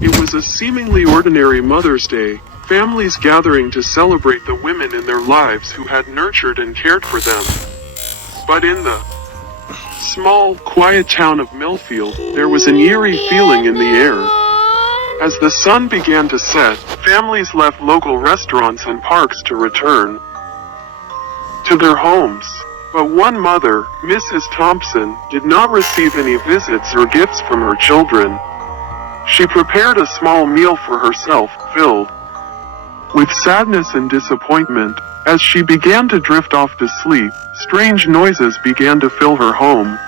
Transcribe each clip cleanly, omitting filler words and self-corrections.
It was a seemingly ordinary Mother's Day, families gathering to celebrate the women in their lives who had nurtured and cared for them. But in the small, quiet town of Millfield, there was an eerie feeling in the air. As the sun began to set, families left local restaurants and parks to return to their homes. But one mother, Mrs. Thompson, did not receive any visits or gifts from her children. She prepared a small meal for herself, filled with sadness and disappointment. As she began to drift off to sleep, strange noises began to fill her home.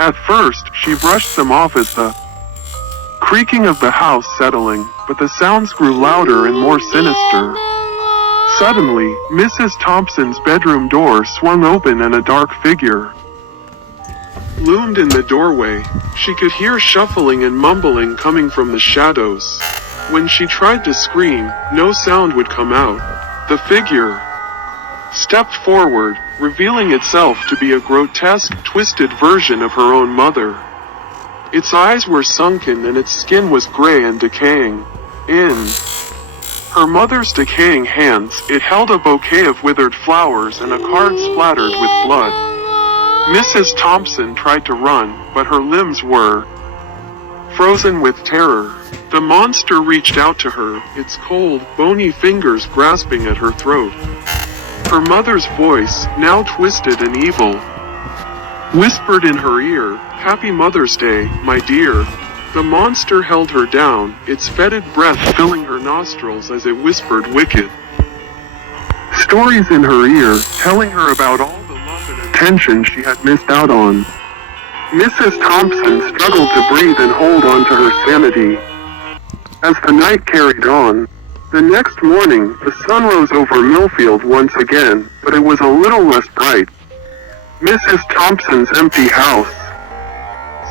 At first, she brushed them off as the creaking of the house settling, but the sounds grew louder and more sinister. Suddenly, Mrs. Thompson's bedroom door swung open and a dark figure loomed in the doorway. She could hear shuffling and mumbling coming from the shadows. When she tried to scream, no sound would come out. The figure stepped forward, revealing itself to be a grotesque, twisted version of her own mother. Its eyes were sunken and its skin was gray and decaying. In her mother's decaying hands, it held a bouquet of withered flowers and a card splattered with blood. Mrs. Thompson tried to run, but her limbs were frozen with terror. The monster reached out to her, its cold, bony fingers grasping at her throat. Her mother's voice, now twisted and evil, whispered in her ear, "Happy Mother's Day, my dear." The monster held her down, its fetid breath filling her nostrils as it whispered wicked stories in her ear, telling her about all the love and attention she had missed out on. Mrs. Thompson struggled to breathe and hold on to her sanity. As the night carried on, the next morning, the sun rose over Millfield once again, but it was a little less bright. Mrs. Thompson's empty house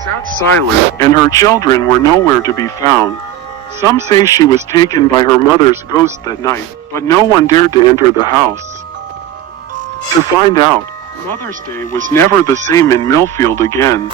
sat silent, and her children were nowhere to be found. Some say she was taken by her mother's ghost that night, but no one dared to enter the house to find out. Mother's Day was never the same in Millfield again.